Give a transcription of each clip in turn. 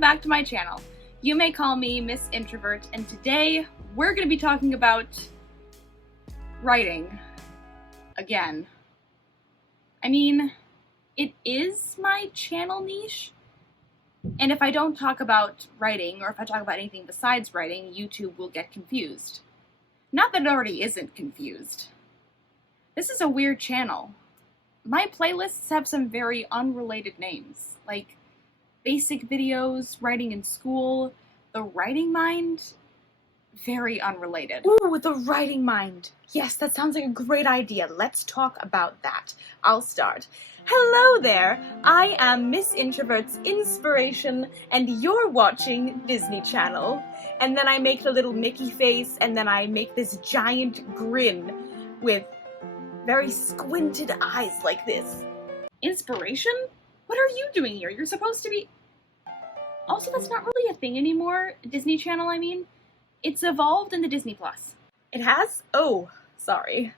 welcome back to my channel. You may call me Miss Introvert, and today we're going to be talking about writing again. I mean, it is my channel niche, and if I don't talk about writing, or if I talk about anything besides writing, YouTube will get confused. Not that it already isn't confused. This is a weird channel. My playlists have some very unrelated names, like basic videos, writing in school, the writing mind, very unrelated. Ooh, the writing mind. Yes, that sounds like a great idea. Let's talk about that. I'll start. Hello there, I am Miss Introvert's inspiration, and you're watching Disney Channel. And then I make the little Mickey face, and then I make this giant grin with very squinted eyes like this. Inspiration? What are you doing here? You're supposed to be... Also, that's not really a thing anymore. Disney Channel, I mean. It's evolved into Disney Plus. It has? Oh, sorry.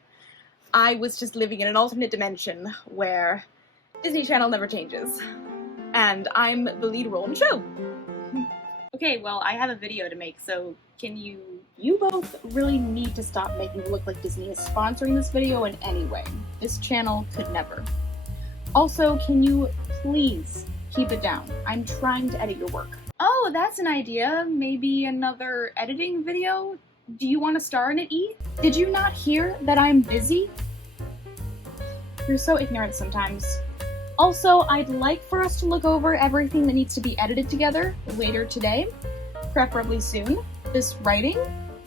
I was just living in an alternate dimension where Disney Channel never changes. And I'm the lead role in the show. Okay, well, I have a video to make, so can you... You both really need to stop making it look like Disney is sponsoring this video in any way. This channel could never. Also, can you please keep it down? I'm trying to edit your work. Oh, that's an idea. Maybe another editing video? Do you want to star in it, E? Did you not hear that I'm busy? You're so ignorant sometimes. Also, I'd like for us to look over everything that needs to be edited together later today, preferably soon. This writing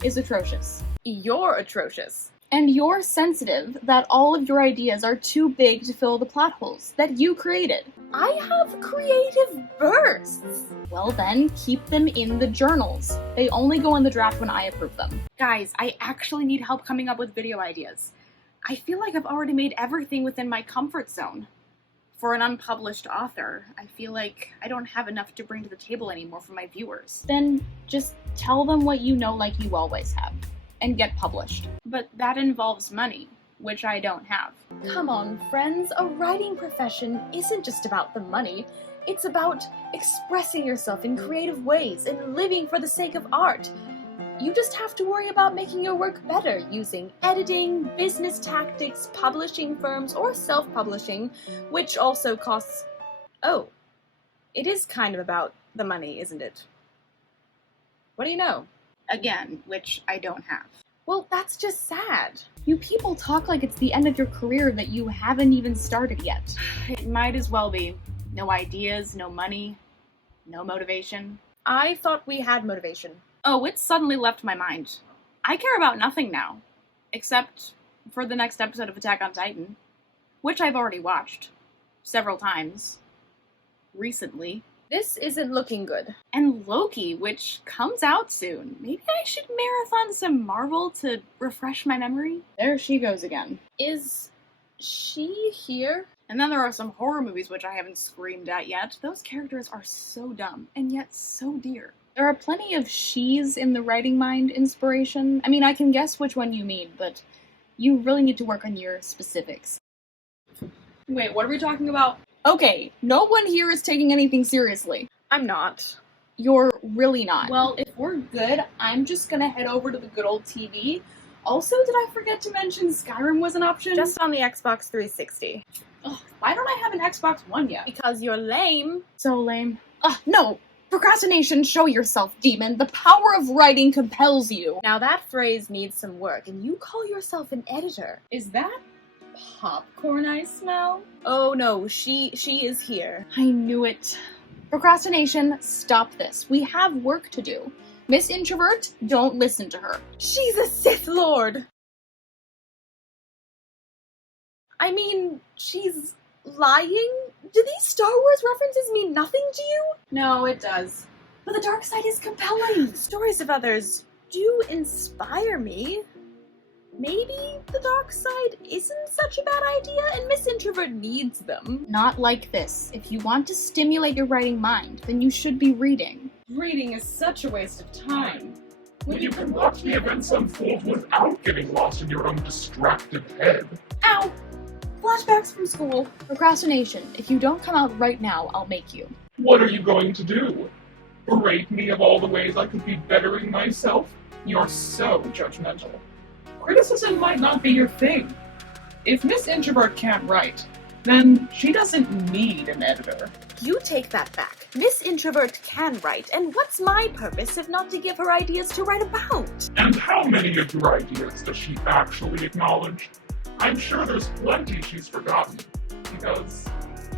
is atrocious. You're atrocious. And you're sensitive that all of your ideas are too big to fill the plot holes that you created. I have creative bursts. Well then, keep them in the journals. They only go in the draft when I approve them. Guys, I actually need help coming up with video ideas. I feel like I've already made everything within my comfort zone. For an unpublished author, I feel like I don't have enough to bring to the table anymore for my viewers. Then just tell them what you know like you always have, and get published. But that involves money, which I don't have. Come on, friends, a writing profession isn't just about the money. It's about expressing yourself in creative ways and living for the sake of art. You just have to worry about making your work better using editing, business tactics, publishing firms, or self-publishing, which also costs... Oh, it is kind of about the money, isn't it? What do you know? Again, which I don't have. Well, that's just sad. You people talk like it's the end of your career that you haven't even started yet. It might as well be. No ideas, no money, no motivation. I thought we had motivation. Oh, it's suddenly left my mind. I care about nothing now, except for the next episode of Attack on Titan, which I've already watched several times recently. This isn't looking good. And Loki, which comes out soon. Maybe I should marathon some Marvel to refresh my memory. There she goes again. Is she here? And then there are some horror movies which I haven't screamed at yet. Those characters are so dumb, and yet so dear. There are plenty of she's in the writing mind inspiration. I mean, I can guess which one you mean, but you really need to work on your specifics. Wait, what are we talking about? Okay, no one here is taking anything seriously. I'm not. You're really not. Well, if we're good, I'm just gonna head over to the good old TV. Also, did I forget to mention Skyrim was an option? Just on the Xbox 360. Ugh, why don't I have an Xbox One yet? Because you're lame. So lame. Ugh, no! Procrastination, show yourself, demon. The power of writing compels you. Now that phrase needs some work, and you call yourself an editor. Is that popcorn I smell? Oh no, she is here. I knew it. Procrastination, stop this. We have work to do. Miss Introvert, don't listen to her. She's a Sith Lord! I mean, she's lying? Do these Star Wars references mean nothing to you? No, it does. But the dark side is compelling. Stories of others do inspire me. Maybe the dark side isn't such a bad idea and Miss Introvert needs them. Not like this. If you want to stimulate your writing mind, then you should be reading. Reading is such a waste of time. When you can watch the events unfold without getting lost in your own distracted head. Ow! Flashbacks from school. Procrastination. If you don't come out right now, I'll make you. What are you going to do? berate me of all the ways I could be bettering myself? You're so judgmental. Criticism might not be your thing. If Miss Introvert can't write, then she doesn't need an editor. You take that back. Miss Introvert can write, and what's my purpose if not to give her ideas to write about? And how many of your ideas does she actually acknowledge? I'm sure there's plenty she's forgotten, because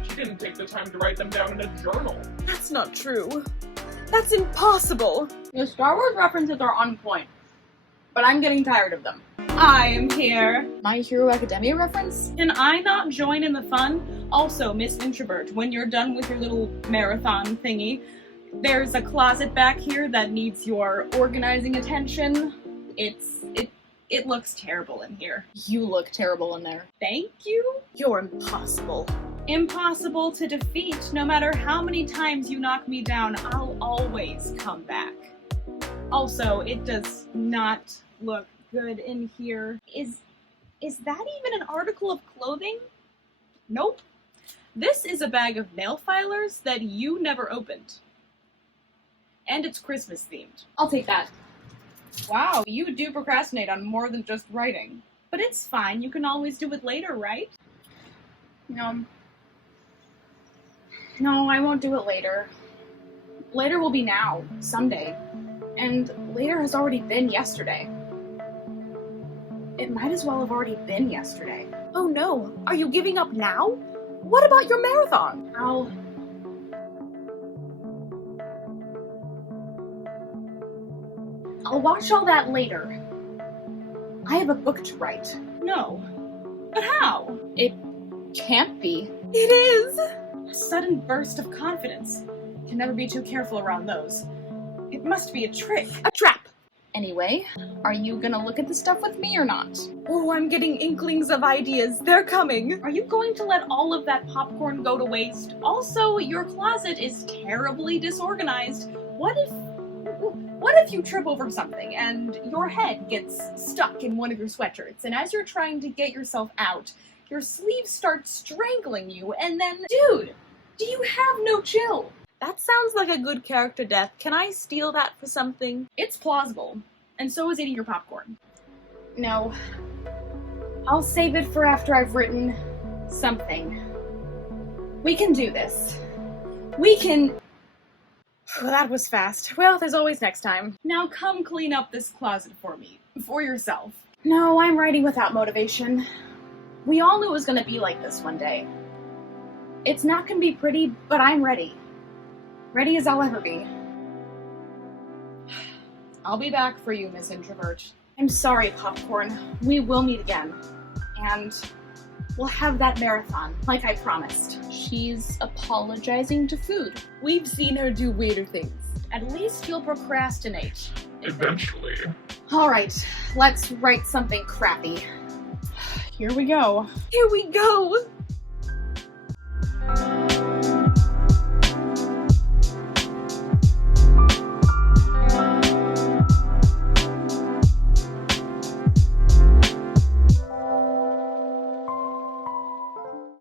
she didn't take the time to write them down in a journal. That's not true. That's impossible. The Star Wars references are on point, but I'm getting tired of them. I am here. My Hero Academia reference? Can I not join in the fun? Also, Miss Introvert, when you're done with your little marathon thingy, there's a closet back here that needs your organizing attention. It looks terrible in here. You look terrible in there. Thank you. You're impossible. Impossible to defeat. No matter how many times you knock me down, I'll always come back. Also, it does not look good in here. Is that even an article of clothing? Nope. This is a bag of nail filers that you never opened. And it's Christmas themed. I'll take that. Wow, you do procrastinate on more than just writing. But it's fine, you can always do it later, right? No, I won't do it later. Later will be now, someday. And later has already been yesterday. It might as well have already been yesterday. Oh no, are you giving up now? What about your marathon? I'll watch all that later. I have a book to write. No. But how? It can't be. It is! A sudden burst of confidence. Can never be too careful around those. It must be a trick. A trap! Anyway, are you gonna look at the stuff with me or not? Oh, I'm getting inklings of ideas. They're coming. Are you going to let all of that popcorn go to waste? Also, your closet is terribly disorganized. What if you trip over something and your head gets stuck in one of your sweatshirts, and as you're trying to get yourself out, your sleeves start strangling you, and then, dude, do you have no chill? That sounds like a good character death. Can I steal that for something? It's plausible, and so is eating your popcorn. No, I'll save it for after I've written something. We can do this. We can... Well, that was fast. Well, there's always next time. Now come clean up this closet for me. For yourself. No, I'm writing without motivation. We all knew it was gonna be like this one day. It's not gonna be pretty, but I'm ready. Ready as I'll ever be. I'll be back for you, Miss Introvert. I'm sorry, Popcorn. We will meet again. And we'll have that marathon, like I promised. She's apologizing to food. We've seen her do weirder things. At least you'll procrastinate. Eventually. Alright, let's write something crappy. Here we go. Here we go!